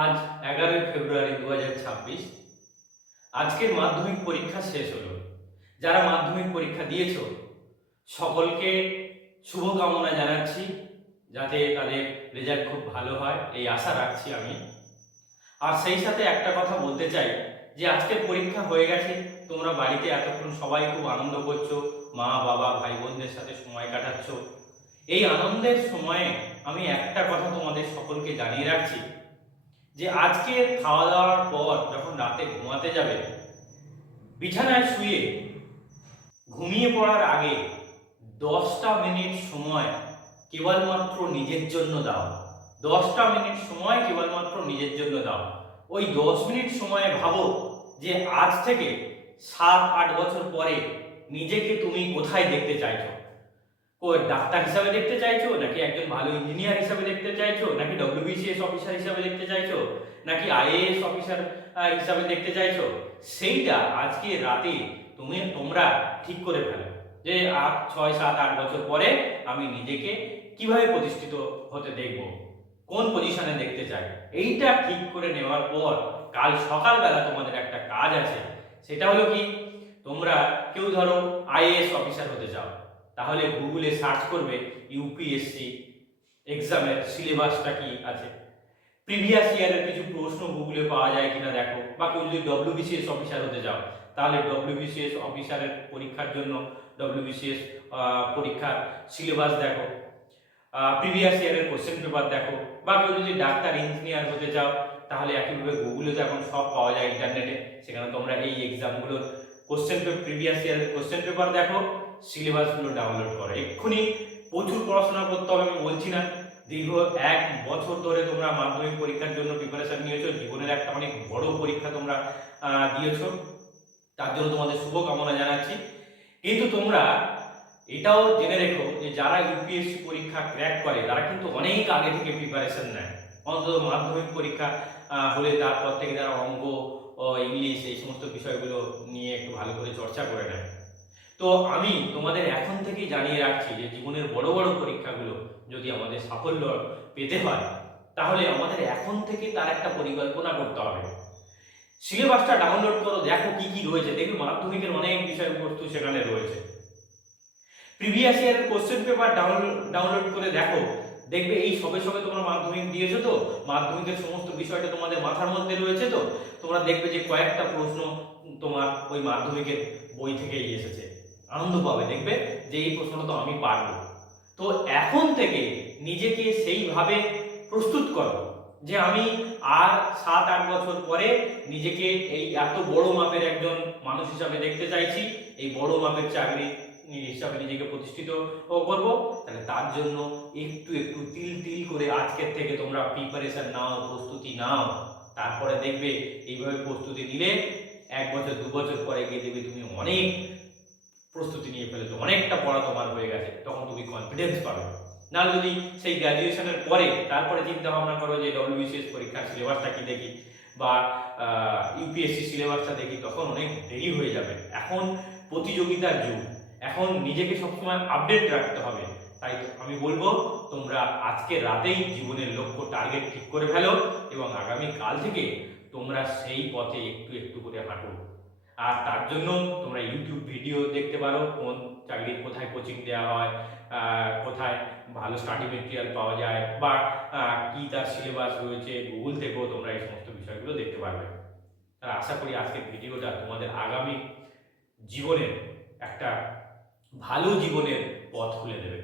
আজ এগারোই ফেব্রুয়ারি দু ছাব্বিশ। আজকের মাধ্যমিক পরীক্ষা শেষ হলো। যারা মাধ্যমিক পরীক্ষা দিয়েছ, সকলকে শুভকামনা জানাচ্ছি, যাতে তাদের রেজাল্ট খুব ভালো হয়, এই আশা রাখছি আমি। আর সেই সাথে একটা কথা বলতে চাই, যে আজকের পরীক্ষা হয়ে গেছে, তোমরা বাড়িতে এতক্ষণ সবাই খুব আনন্দ করছ, মা, বাবা, ভাই, বোনদের সাথে সময় কাটাচ্ছ। এই আনন্দের সময়ে আমি একটা কথা তোমাদের সকলকে জানিয়ে রাখছি যে আজকে খাওয়া দাওয়ার পর যখন রাতে ঘুমাতে যাবে, বিছানায় শুয়ে ঘুমিয়ে পড়ার আগে দশটা মিনিট সময় কেবলমাত্র নিজের জন্য দাও। দশটা মিনিট সময় কেবলমাত্র নিজের জন্য দাও। ওই দশ মিনিট সময়ে ভাবো যে আজ থেকে সাত আট বছর পরে নিজেকে তুমি কোথায় দেখতে চাইছো। ও ডাক্তার হিসাবে দেখতে চাইছো? নাকি একজন ভালো ইঞ্জিনিয়ার হিসাবে দেখতে চাইছো? নাকি ডব্লিউবিসিএস অফিসার হিসাবে দেখতে চাইছো? নাকি আইএএস অফিসার হিসাবে দেখতে চাইছো? সেইটা আজকে রাতে তুমি, তোমরা ঠিক করে ফেলো। যে আট, ছয়, সাত, আট বছর পরে আমি নিজেকে কীভাবে প্রতিষ্ঠিত হতে দেখব? কোন পজিশনে দেখতে চাই? এইটা ঠিক করে নেওয়ার পর কাল সকালবেলা তোমাদের একটা কাজ আছে। সেটা হলো কি? তোমরা কেউ ধরো আইএএস অফিসার হতে চাও। তাহলে গুগলে সার্চ করবে ইউপিএসসি এক্সামের সিলেবাসটা কি আছে। প্রিভিয়াস ইয়ারের কিছু প্রশ্ন গুগলে পাওয়া যায় কিনা দেখো, বা কেউ যদি ডব্লিউবিসিএস অফিসার হতে চাও, তাহলে ডব্লিউবিসিএস অফিসারের পরীক্ষার জন্য ডব্লিউবিসিএস পরীক্ষার সিলেবাস দেখো। প্রিভিয়াস ইয়ারের কোশ্চেন পেপার দেখো, বা কেউ যদি ডাক্তার ইঞ্জিনিয়ার হতে চাও, তাহলে একইভাবে গুগলে তো এখন সব পাওয়া যায় ইন্টারনেটে সেখানে তোমরা এই এক্সামগুলোর কোশ্চেন প্রিভিয়াস ইয়ারের কোশ্চেন পেপার দেখো সিলেবাসগুলো ডাউনলোড করো। এক্ষুনি প্রচুর পড়াশোনা করতে হবে আমি বলছি না। দীর্ঘ এক বছর ধরে তোমরা মাধ্যমিক পরীক্ষার জন্য প্রিপারেশন নিয়েছো। জীবনের একটা অনেক বড় পরীক্ষা তোমরা দিয়েছ। তার জন্য তোমাদের শুভকামনা জানাচ্ছি। কিন্তু তোমরা এটাও জেনে রেখো যে যারা ইউপিএসসি পরীক্ষা ক্র্যাক করে, তারা কিন্তু অনেক আগে থেকে প্রিপারেশন নেয়। অন্তত মাধ্যমিক পরীক্ষা হলে তারপর থেকে তারা অঙ্ক ইংলিশ এই সমস্ত বিষয়গুলো নিয়ে একটু ভালো করে চর্চা করে নেয়। তো আমি তোমাদের এখন থেকেই জানিয়ে রাখছি যে জীবনের বড় বড় পরীক্ষাগুলো যদি আমাদের সাফল্য পেতে হয়, তাহলে আমাদের এখন থেকে তার একটা পরিকল্পনা করতে হবে। সিলেবাসটা ডাউনলোড করো, দেখো কি কি রয়েছে। দেখবে মাধ্যমিকের অনেক বিষয়বস্তু সেখানে রয়েছে। প্রিভিয়াস ইয়ারের কোশ্চেন পেপার ডাউনলোড ডাউনলোড করে দেখো। দেখবে এই সবে সবে তোমরা মাধ্যমিক দিয়েছ তো? মাধ্যমিকের সমস্ত বিষয়টা তোমাদের মাথার মধ্যে রয়েছে তো? তোমরা দেখবে যে কয়েকটা প্রশ্ন তোমার ওই মাধ্যমিকের বই থেকেই এসেছে। আনন্দ পাবে, দেখবে যে এই প্রশ্নটা তো আমি পারব। তো এখন থেকে নিজেকে সেইভাবে প্রস্তুত করো যে আমি আর সাত, আট বছর পরে নিজেকে এই এত বড় মাপের একজন মানুষ হিসাবে দেখতে চাইছি, এই বড় মাপের চাকরি হিসাবে নিজেকে প্রতিষ্ঠিত করব। তাহলে তার জন্য একটু একটু তিল তিল করে আজকের থেকে তোমরা প্রিপারেশন নাও, প্রস্তুতি নাও। তারপরে দেখবে এইভাবে প্রস্তুতি নিলে এক বছর, দু বছর পরে গিয়ে দেখবে তুমি অনেক প্রস্তুতি নিয়ে ফেলেছো অনেকটা পড়া তোমার হয়ে গেছে, তখন তুমি কনফিডেন্স পাবে। না যদি সেই গ্র্যাজুয়েশনের পরে তারপরে চিন্তা ভাবনা করো যে ডব্লিউবিসিএস পরীক্ষার সিলেবাসটা কি দেখি বা ইউপিএসসি সিলেবাসটা দেখি, তখন অনেক দেরি হয়ে যাবে। এখন প্রতিযোগিতার যুগ, এখন নিজেকে সবসময় আপডেট রাখতে হবে। তাই আমি বলব, তোমরা আজকে রাতেই জীবনের লক্ষ্য টার্গেট ঠিক করে ফেলো এবং আগামী কাল থেকে তোমরা সেই পথে একটু একটু করে হাঁটো। আর তার জন্য তোমরা ইউটিউব ভিডিও দেখতে পারো, কোন চাকরির কোথায় কোচিং দেওয়া হয় কোথায় ভালো স্টাডি মেটেরিয়াল পাওয়া যায় বা কি তার সিলেবাস রয়েছে গুগল থেকেও তোমরা এই সমস্ত বিষয়গুলো দেখতে পারবে। তার আশা করি আজকের ভিডিওটা তোমাদের আগামী জীবনের একটা ভালো জীবনের পথ খুলে দেবে।